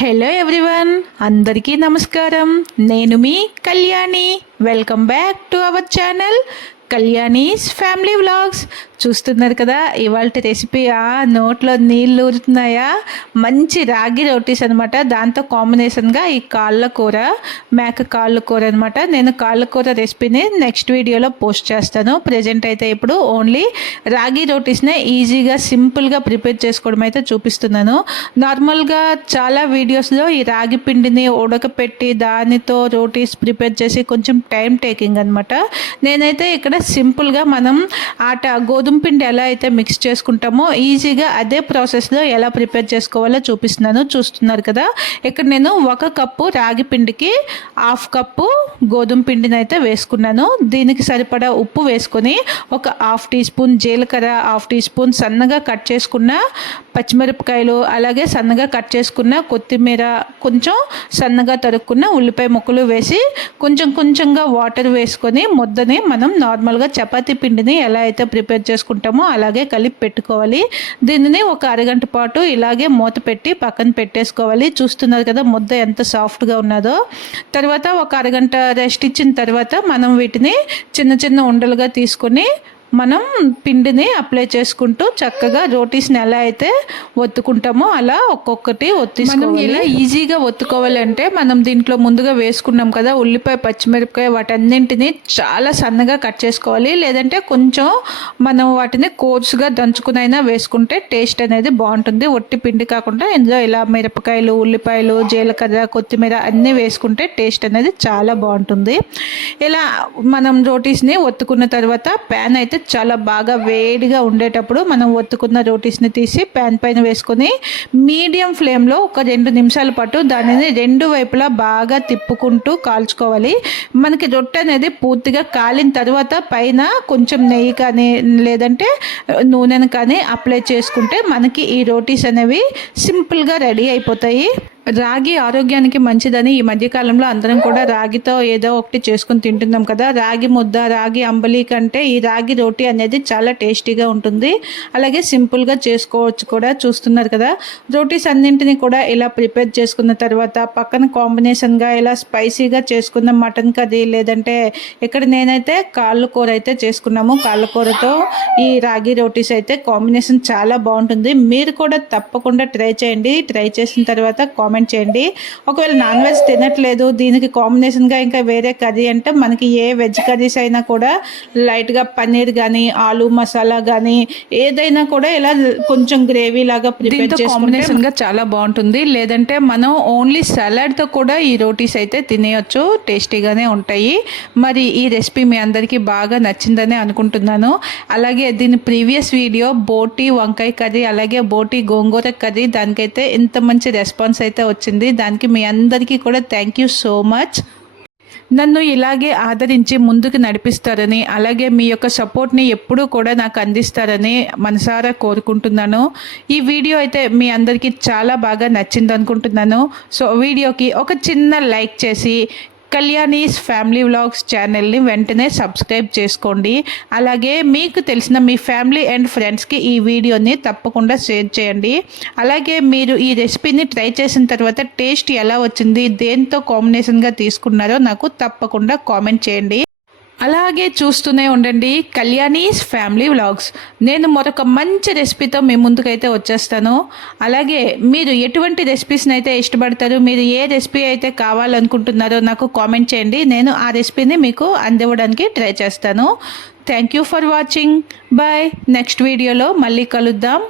Hello everyone, అందరికీ నమస్కారం. నేను మీ Kalyani. Welcome back to our channel Kalyani's family vlogs. చూస్తున్నారు కదా ఇవాళ రెసిపీ. నోట్లో నీళ్ళు ఊరుతున్నాయా? మంచి రాగి రోటీస్ అనమాట. దాంతో కాంబినేషన్గా ఈ కాళ్ళ కూర, మేక కాళ్ళ కూర అనమాట. నేను కాళ్ళ కూర రెసిపీని నెక్స్ట్ వీడియోలో పోస్ట్ చేస్తాను. ప్రజెంట్ అయితే ఇప్పుడు ఓన్లీ రాగి రోటీస్నే ఈజీగా సింపుల్గా ప్రిపేర్ చేసుకోవడం అయితే చూపిస్తున్నాను. నార్మల్గా చాలా వీడియోస్లో ఈ రాగి పిండిని ఉడకపెట్టి దానితో రోటీస్ ప్రిపేర్ చేసి కొంచెం టైం టేకింగ్ అనమాట. నేనైతే ఇక్కడ సింపుల్గా మనం గోధుమ పిండి ఎలా అయితే మిక్స్ చేసుకుంటామో ఈజీగా అదే ప్రాసెస్లో ఎలా ప్రిపేర్ చేసుకోవాలో చూపిస్తున్నాను. చూస్తున్నారు కదా, ఇక్కడ నేను 1 కప్పు రాగి పిండికి 1/2 కప్పు గోధుమ పిండిని అయితే వేసుకున్నాను. దీనికి సరిపడా ఉప్పు వేసుకొని ఒక 1/2 టీ స్పూన్ జీలకర్ర, 1/2 టీ స్పూన్ సన్నగా కట్ చేసుకున్న పచ్చిమిరపకాయలు, అలాగే సన్నగా కట్ చేసుకున్న కొత్తిమీర, కొంచెం సన్నగా తరుక్కున్న ఉల్లిపాయ ముక్కలు వేసి కొంచెంగా వాటర్ వేసుకొని ముద్దని మనం నార్మల్గా చపాతీ పిండిని ఎలా అయితే ప్రిపేర్ చేసుకుంటామో అలాగే కలిపి పెట్టుకోవాలి. దీనిని ఒక అరగంట పాటు ఇలాగే మూత పెట్టి పక్కన పెట్టేసుకోవాలి. చూస్తున్నారు కదా ముద్ద ఎంత సాఫ్ట్గా ఉన్నదో. తర్వాత ఒక అరగంట రెస్ట్ ఇచ్చిన తర్వాత మనం వీటిని చిన్న ఉండలుగా తీసుకొని మనం పిండిని అప్లై చేసుకుంటూ చక్కగా రోటీస్ని ఎలా అయితే ఒత్తుకుంటామో అలా ఒక్కొక్కటి ఒత్తిసుకోవాలి. ఇలా ఈజీగా ఒత్తుకోవాలి అంటే మనం దీంట్లో ముందుగా వేసుకున్నాం కదా ఉల్లిపాయ, పచ్చిమిరపకాయ, వాటన్నింటినీ చాలా సన్నగా కట్ చేసుకోవాలి. లేదంటే కొంచెం మనం వాటిని కోర్సుగా దంచుకునైనా వేసుకుంటే టేస్ట్ అనేది బాగుంటుంది. ఒట్టి పిండి కాకుండా ఇందులో ఇలా మిరపకాయలు, ఉల్లిపాయలు, జీలకర్ర, కొత్తిమీర అన్నీ వేసుకుంటే టేస్ట్ అనేది చాలా బాగుంటుంది. ఇలా మనం రోటీస్ని ఒత్తుకున్న తర్వాత ప్యాన్ అయితే చాలా బాగా వేడిగా ఉండేటప్పుడు మనం ఒత్తుకున్న రోటీస్ని తీసి ప్యాన్ పైన వేసుకొని మీడియం ఫ్లేమ్లో ఒక 2 నిమిషాల పాటు దానిని 2 వైపులా బాగా తిప్పుకుంటూ కాల్చుకోవాలి. మనకి రొట్టె అనేది పూర్తిగా కాలిన తర్వాత పైన కొంచెం నెయ్యి కానీ లేదంటే నూనెను కానీ అప్లై చేసుకుంటే మనకి ఈ రోటీస్ అనేవి సింపుల్గా రెడీ అయిపోతాయి. రాగి ఆరోగ్యానికి మంచిదని ఈ మధ్యకాలంలో అందరం కూడా రాగితో ఏదో ఒకటి చేసుకుని తింటున్నాం కదా. రాగి ముద్ద, రాగి అంబలి కంటే ఈ రాగి రోటీ అనేది చాలా టేస్టీగా ఉంటుంది. అలాగే సింపుల్గా చేసుకోవచ్చు కూడా. చూస్తున్నారు కదా, రోటీస్ అన్నింటినీ కూడా ఇలా ప్రిపేర్ చేసుకున్న తర్వాత పక్కన కాంబినేషన్గా ఇలా స్పైసీగా చేసుకున్న మటన్ కర్రీ, లేదంటే ఇక్కడ నేనైతే కాళ్ళ కూర అయితే చేసుకున్నాము. కాళ్ళ కూరతో ఈ రాగి రోటీస్ అయితే కాంబినేషన్ చాలా బాగుంటుంది. మీరు కూడా తప్పకుండా ట్రై చేయండి. ట్రై చేసిన తర్వాత కామెంట్ చేయండి. ఒకవేళ నాన్ వెజ్ తినట్లేదు, దీనికి కాంబినేషన్గా ఇంకా వేరే కర్రీ అంటే మనకి ఏ వెజ్ కర్రీస్ అయినా కూడా లైట్గా పన్నీర్ కానీ, ఆలు మసాలా కానీ ఏదైనా కూడా ఇలా కొంచెం గ్రేవీ లాగా ప్రిపేర్ చేసి కాంబినేషన్గా చాలా బాగుంటుంది. లేదంటే మనం ఓన్లీ సలాడ్తో కూడా ఈ రోటీస్ అయితే తినేయచ్చు, టేస్టీగానే ఉంటాయి. మరి ఈ రెసిపీ మీ అందరికీ బాగా నచ్చిందని అనుకుంటున్నాను. అలాగే దీని ప్రీవియస్ వీడియో బోటి వంకాయ కర్రీ, అలాగే బోటి గోంగూర కర్రీ, దానికైతే ఇంత మంచి రెస్పాన్స్ అయితే వచ్చింది. దానికి మీ అందరికీ కూడా థ్యాంక్ యూ సో మచ్. నన్ను ఇలాగే ఆదరించి ముందుకు నడిపిస్తారని, అలాగే మీ యొక్క సపోర్ట్ని ఎప్పుడూ కూడా నాకు అందిస్తారని మనసారా కోరుకుంటున్నాను. ఈ వీడియో అయితే మీ అందరికీ చాలా బాగా నచ్చింది అనుకుంటున్నాను. సో వీడియోకి ఒక చిన్న లైక్ చేసి కళ్యాణీస్ ఫ్యామిలీ వ్లాగ్స్ ఛానల్ని వెంటనే సబ్స్క్రైబ్ చేసుకోండి. అలాగే మీకు తెలిసిన మీ ఫ్యామిలీ అండ్ ఫ్రెండ్స్కి ఈ వీడియోని తప్పకుండా షేర్ చేయండి. అలాగే మీరు ఈ రెసిపీని ట్రై చేసిన తర్వాత టేస్ట్ ఎలా వచ్చింది, దేంతో కాంబినేషన్గా తీసుకున్నారో నాకు తప్పకుండా కామెంట్ చేయండి. అలాగే చూస్తూనే ఉండండి కళ్యాణీస్ ఫ్యామిలీ వ్లాగ్స్. నేను మరొక మంచి రెసిపీతో మీ ముందుకైతే వచ్చేస్తాను. అలాగే మీరు ఎటువంటి రెసిపీస్ని అయితే ఇష్టపడతారు, మీరు ఏ రెసిపీ అయితే కావాలనుకుంటున్నారో నాకు కామెంట్ చేయండి. నేను ఆ రెసిపీని మీకు అందివ్వడానికి ట్రై చేస్తాను. Thank you for watching. Bye. Next వీడియోలో మళ్ళీ కలుద్దాం.